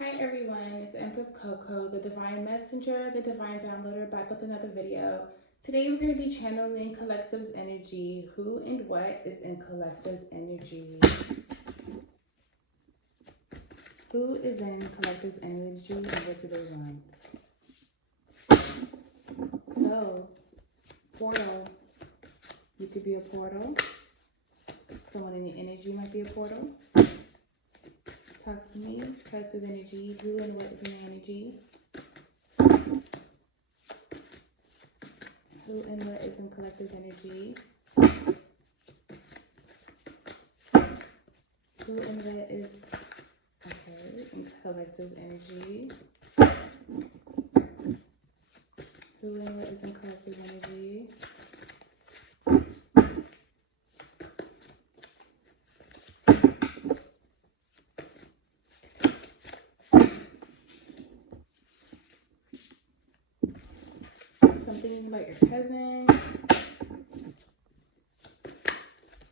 Hi everyone, it's Empress Coco, the Divine Messenger, the Divine Downloader, back with another video. Today we're going to be channeling Collective's energy. Who and what is in Collective's energy? Who is in Collective's energy and what do they want? So, portal. You could be a portal. Someone in your energy might be a portal. Talk to me. Collective's energy. Who and what is in their energy? Who and what is in Collective's energy? Who and what is in Collective's energy? Who and what is in Collective's energy? Something about your cousin.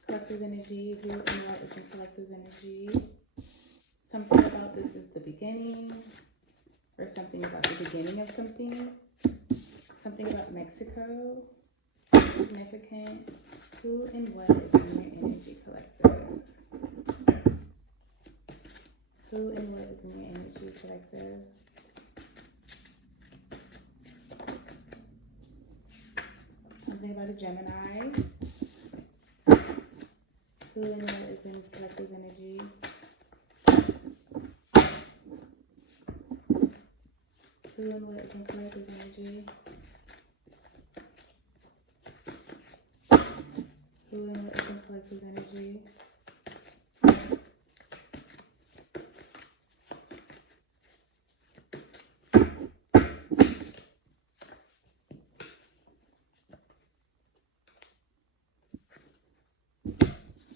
Collective's energy. Who and what is in Collective's energy? Something about this is the beginning, or something about the beginning of something. Something about Mexico. Significant. Who and what is in your energy, Collective? Who and what is in your energy, Collective? Something about a Gemini. Who and what is in Collective's energy? Who and what is in Collective's energy? Who and what is in Collective's energy?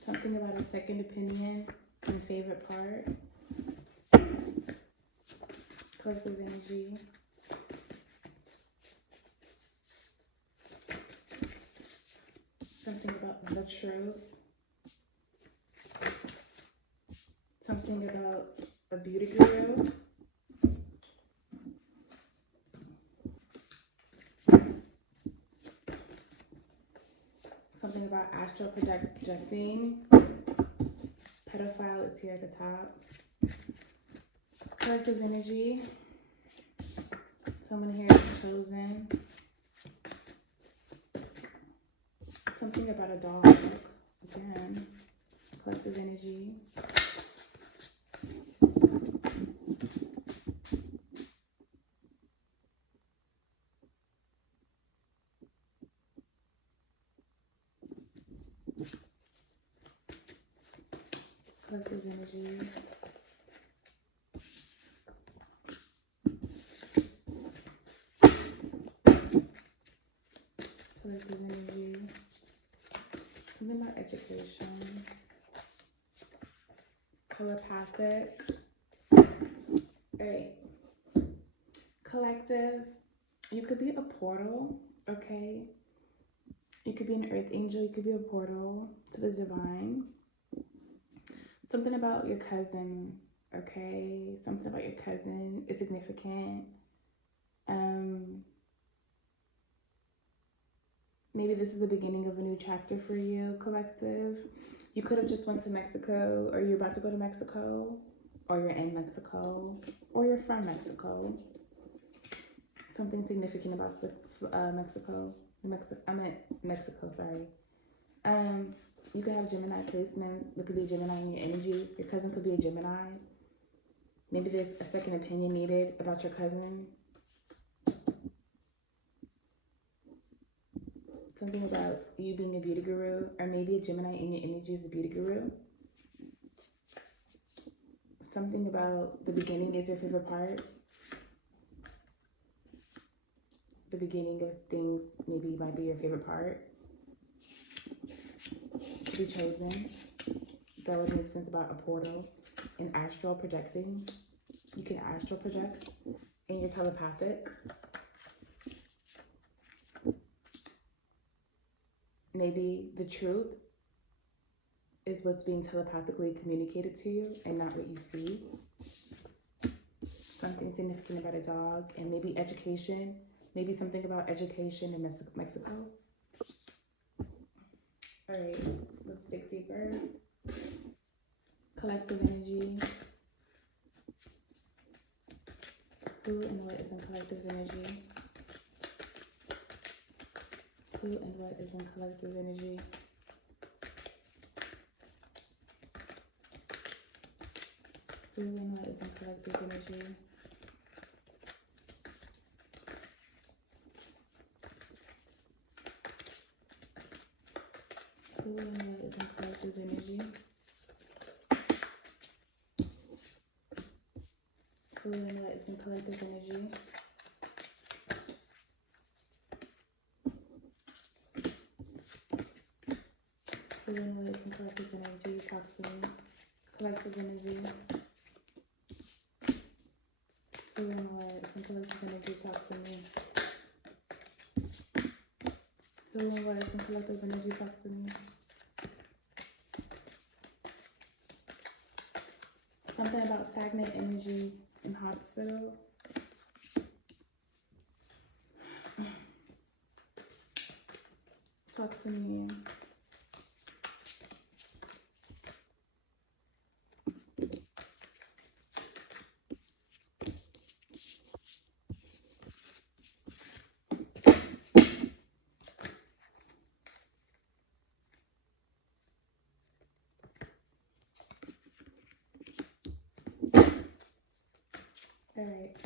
Something about a second opinion and favorite part. Collective's energy. Something about the truth. Something about a beauty guru. Something about astral projecting. Pedophile is here at the top. Collective's energy. Someone here is chosen. Something about a dog. Again. Collective energy. Collective's energy. Collective energy. Something about education. Telepathic. Alright. Collective. You could be a portal, okay? You could be an earth angel. You could be a portal to the divine. Something about your cousin, okay? Something about your cousin is significant. Maybe this is the beginning of a new chapter for you, Collective. You could have just went to Mexico, or you're about to go to Mexico, or you're in Mexico, or you're from Mexico. Something significant about Mexico. I'm at Mexico, sorry. You could have Gemini placements. There could be Gemini in your energy. Your cousin could be a Gemini. Maybe there's a second opinion needed about your cousin. Something about you being a beauty guru, or maybe a Gemini in your energy is a beauty guru. Something about the beginning is your favorite part. The beginning of things maybe might be your favorite part. To be chosen. That would make sense about a portal. And astral projecting. You can astral project. And you're telepathic. Maybe the truth is what's being telepathically communicated to you and not what you see. something about a dog, and maybe education. Maybe something about education in Mexico. All right, let's dig deeper. Collective energy. Who and what is in collective's energy? Who and what is in collective energy? Who and what is in collective energy? Who and what is in collective energy? Who and what is in collective energy? Who and what is in collective energy? Talk to me. Collective energy. Who and what is in collective energy? Talk to me. Who and what is in collective energy? Talk to me. Something about stagnant energy in hospital. Talk to me. All right.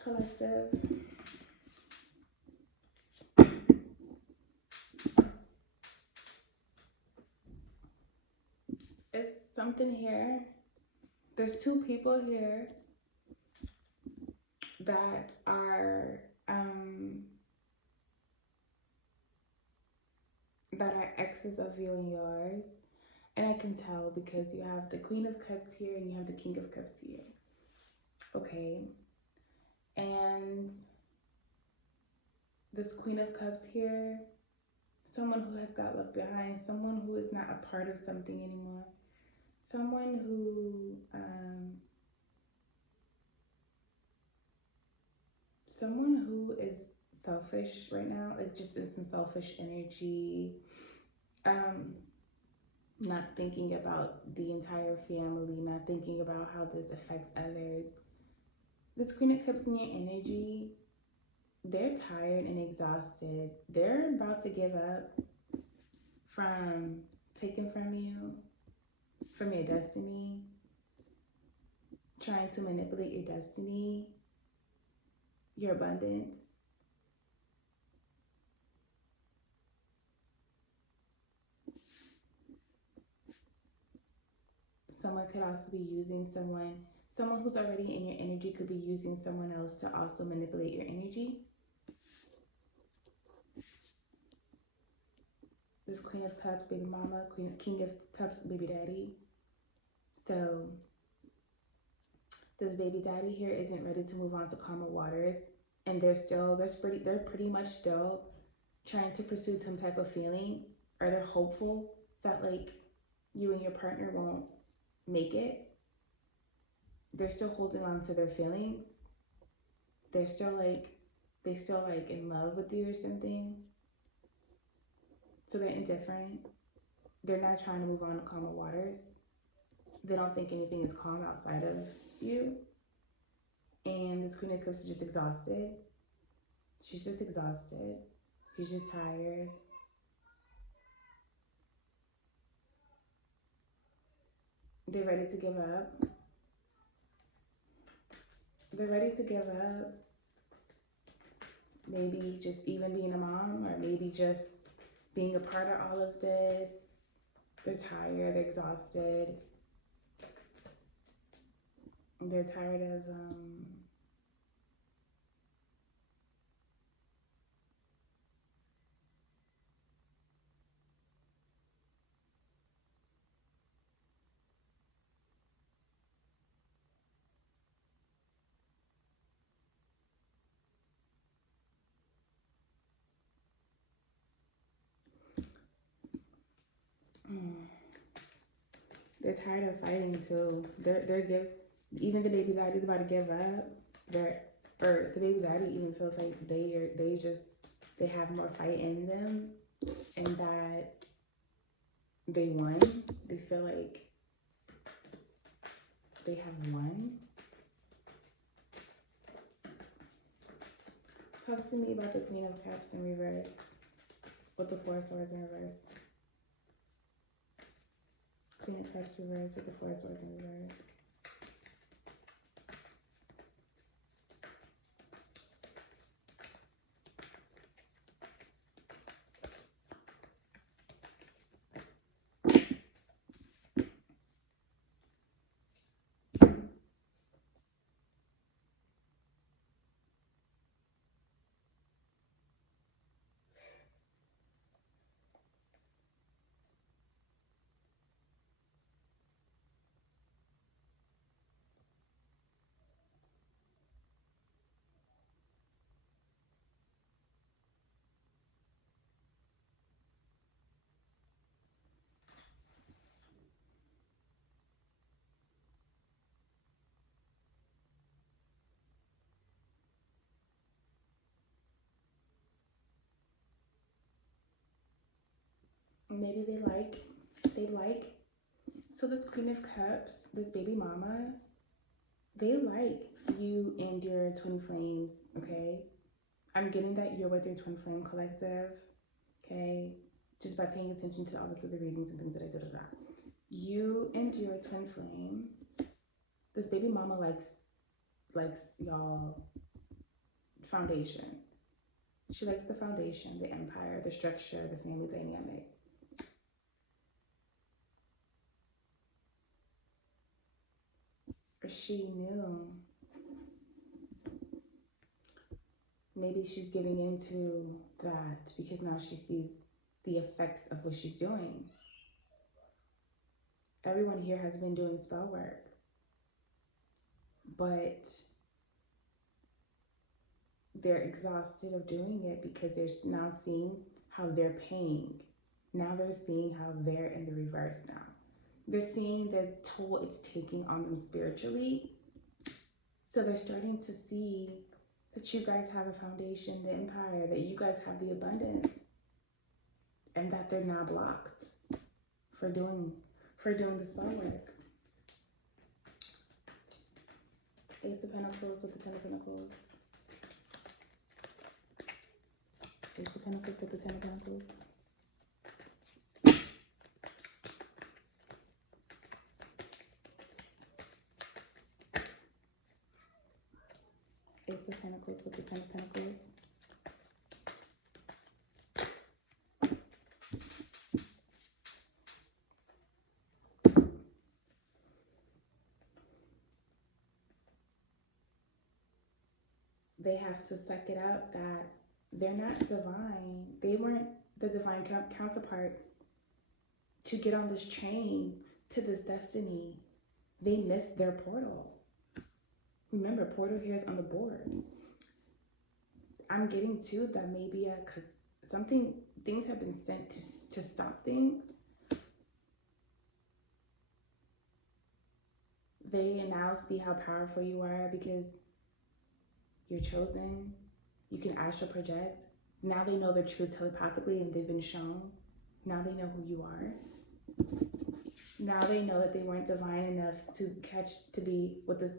Collective. It's something here. There's two people here that are exes of you and yours. And I can tell because you have the Queen of Cups here and you have the King of Cups here. Okay. And this Queen of Cups here, someone who has got left behind, someone who is not a part of something anymore, someone who is selfish right now, like just in some selfish energy, not thinking about the entire family, not thinking about how this affects others. This Queen of Cups in your energy, they're tired and exhausted. They're about to give up from taking from you, from your destiny, trying to manipulate your destiny, your abundance. Someone could also be using someone who's already in your energy could be using someone else to also manipulate your energy. This Queen of Cups, baby mama, King of Cups, baby daddy. So this baby daddy here isn't ready to move on to calmer waters, and they're pretty much still trying to pursue some type of feeling, or they're hopeful that like you and your partner won't make it. They're still holding on to their feelings. They still in love with you or something. So they're indifferent. They're not trying to move on to calmer waters. They don't think anything is calm outside of you. And this Queen of Cups is just exhausted. She's just exhausted. She's just tired. They're ready to give up. They're ready to give up. Maybe just even being a mom, or maybe just being a part of all of this. They're tired, they're exhausted. They're tired of They're tired of fighting too. Even the baby daddy's about to give up. Or the baby daddy even feels like they have more fight in them, and that they won. They feel like they have won. Talk to me about the Queen of Cups in reverse with the Four of Swords in reverse. Queen of Cups reverse with the Four of Swords in reverse. Maybe they like, so this Queen of Cups, this baby mama, they like you and your twin flames, okay? I'm getting that you're with your twin flame collective, okay? Just by paying attention to obviously the readings and things that I did. You and your twin flame, this baby mama likes y'all foundation. She likes the foundation, the empire, the structure, the family dynamic. Or she knew. Maybe she's giving into that because now she sees the effects of what she's doing. Everyone here has been doing spell work, but they're exhausted of doing it because they're now seeing how they're paying. Now they're seeing how they're in the reverse now. They're seeing the toll it's taking on them spiritually. So they're starting to see that you guys have a foundation, the empire, that you guys have the abundance, and that they're now blocked for doing the spell work. Ace of Pentacles with the Ten of Pentacles. Ace of Pentacles with the Ten of Pentacles. Ace of Pentacles with the Ten of Pentacles. They have to suck it up that they're not divine. They weren't the divine counterparts to get on this train to this destiny. They missed their portal. Remember, portal here is on the board. I'm getting to that maybe things have been sent to stop things. They now see how powerful you are because you're chosen. You can astral project. Now they know the truth telepathically and they've been shown. Now they know who you are. Now they know that they weren't divine enough to be with this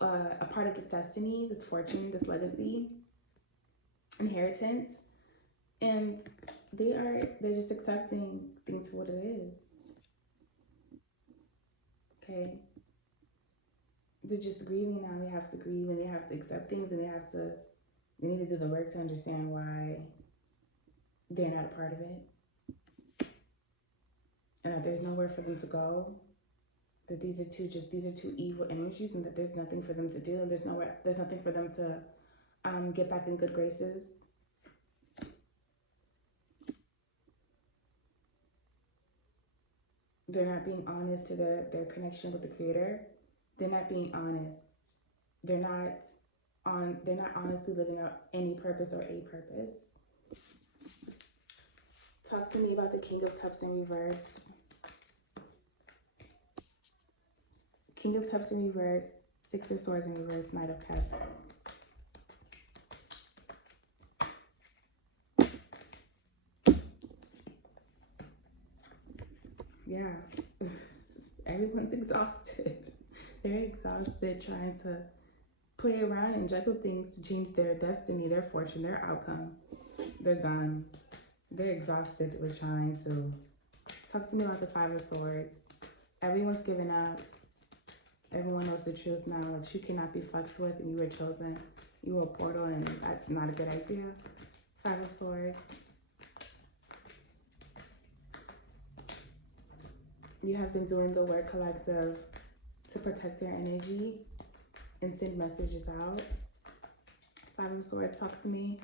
a part of this destiny, this fortune, this legacy, inheritance, and they're just accepting things for what it is. Okay, they're just grieving now. They have to grieve and they have to accept things, and they need to do the work to understand why they're not a part of it, and that there's nowhere for them to go. That these are two evil energies, and that there's nothing for them to do, and there's nothing for them to get back in good graces. They're not being honest to their connection with the Creator. They're not being honest. They're not honestly living out any purpose or a purpose. Talk to me about the King of Cups in reverse. King of Cups in reverse, Six of Swords in reverse, Knight of Cups. Yeah, everyone's exhausted. They're exhausted trying to play around and juggle things to change their destiny, their fortune, their outcome. They're done. They're exhausted with trying to. Talk to me about the Five of Swords. Everyone's given up. Everyone knows the truth now. Like, you cannot be fucked with, and you were chosen. You were a portal, and that's not a good idea. Five of Swords. You have been doing the work, collective, to protect your energy and send messages out. Five of Swords, talk to me.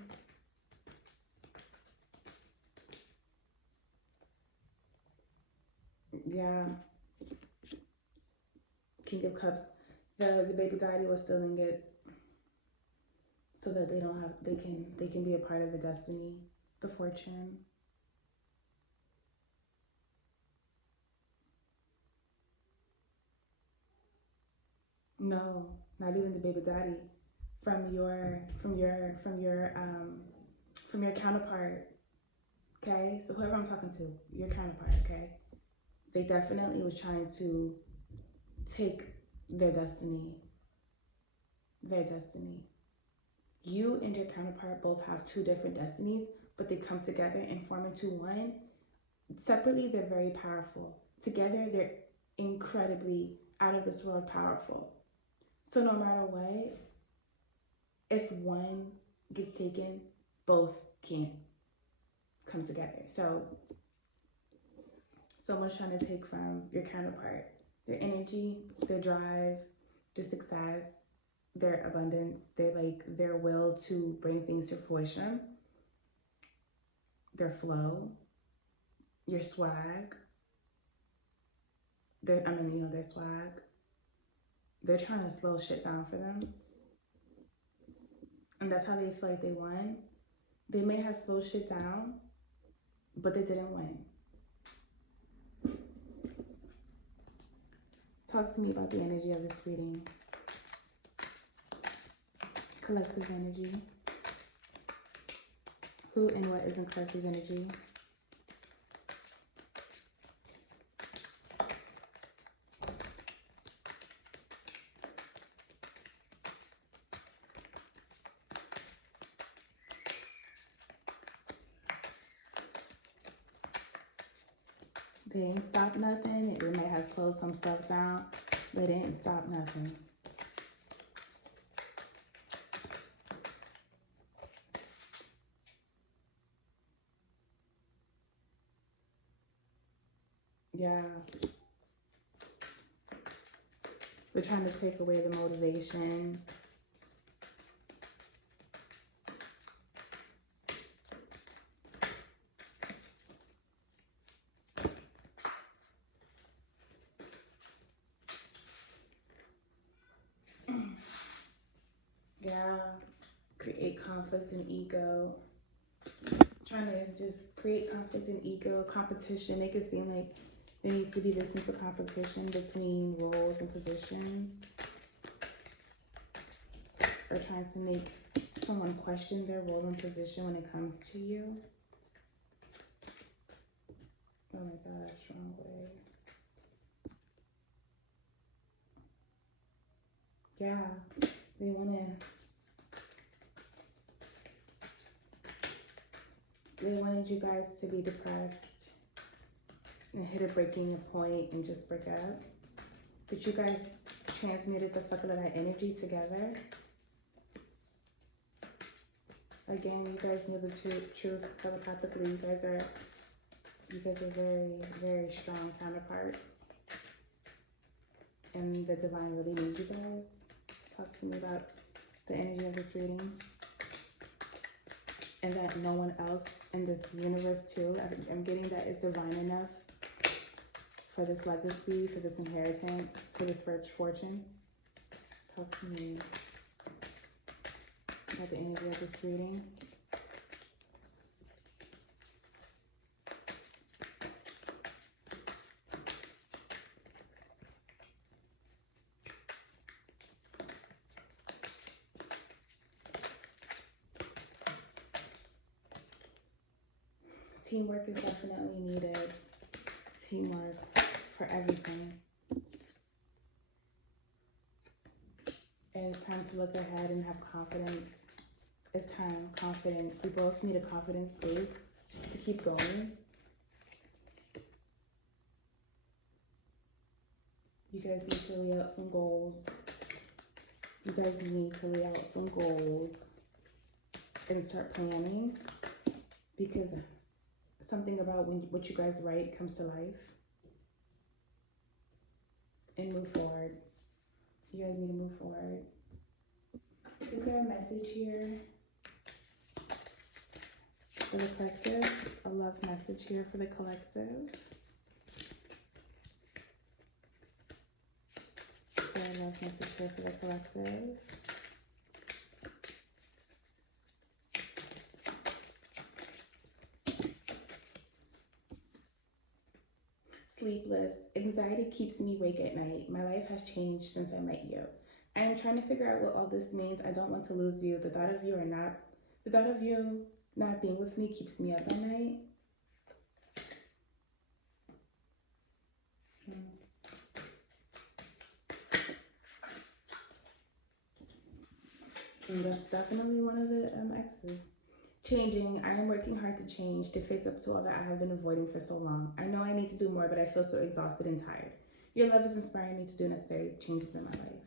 Yeah. King of Cups. The baby daddy was stealing it so that they can be a part of the destiny, the fortune. No, not even the baby daddy. From your counterpart. Okay? So whoever I'm talking to, your counterpart, okay? They definitely was trying to take their destiny. Their destiny. You and your counterpart both have two different destinies, but they come together and form into one. Separately, they're very powerful. Together, they're incredibly out of this world powerful. So no matter what, if one gets taken, both can't come together. So someone's trying to take from your counterpart their energy, their drive, their success, their abundance, their will to bring things to fruition, their flow, your swag, their swag. They're trying to slow shit down for them. And that's how they feel like they won. They may have slowed shit down, but they didn't win. Talk to me about the energy of this reading. Collective's energy. Who and what is in collective's energy? They ain't stopped nothing. It may have slowed some stuff down, but it ain't stopped nothing. Yeah. We're trying to take away the motivation. Yeah. Create conflict and ego. Trying to just create conflict and ego, competition, make it seem like there needs to be this sense of competition between roles and positions. Or trying to make someone question their role and position when it comes to you. Oh my gosh, wrong way. Yeah, they wanted you guys to be depressed and hit a breaking point and just break up. But you guys transmuted the fuck out of that energy together. Again, you guys knew the truth telepathically. You guys are very, very strong counterparts. And the divine really needs you guys. Talk to me about the energy of this reading. And that no one else in this universe too. I'm getting that it's divine enough for this legacy, for this inheritance, for this fortune. Talk to me about the energy of this reading. Teamwork is definitely needed. Teamwork for everything. And it's time to look ahead and have confidence. It's time, confidence. We both need a confidence boost to keep going. You guys need to lay out some goals. You guys need to lay out some goals and start planning, because something about what you guys write comes to life. And move forward. You guys need to move forward. Is there a message here for the collective? A love message here for the collective? Is there a love message here for the collective? Sleepless. Anxiety keeps me awake at night. My life has changed since I met you. I am trying to figure out what all this means. I don't want to lose you. The thought of you not being with me keeps me up at night. And that's definitely one of the exes. Changing. I am working hard to change, to face up to all that I have been avoiding for so long. I know I need to do more, but I feel so exhausted and tired. Your love is inspiring me to do necessary changes in my life.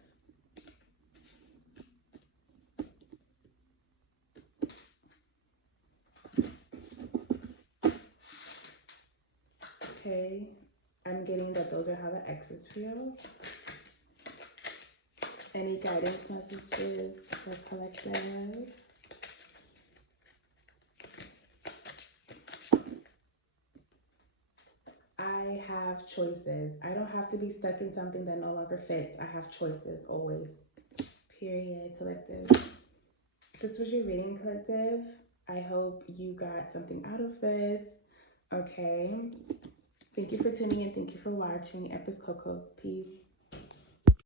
Okay, I'm getting that those are how the exes feel. Any guidance messages for collective? I have choices. I don't have to be stuck in something that no longer fits. I have choices always. Period, collective. This was your reading, collective. I hope you got something out of this. Okay. Thank you for tuning in. Thank you for watching. Empress Coco. Peace.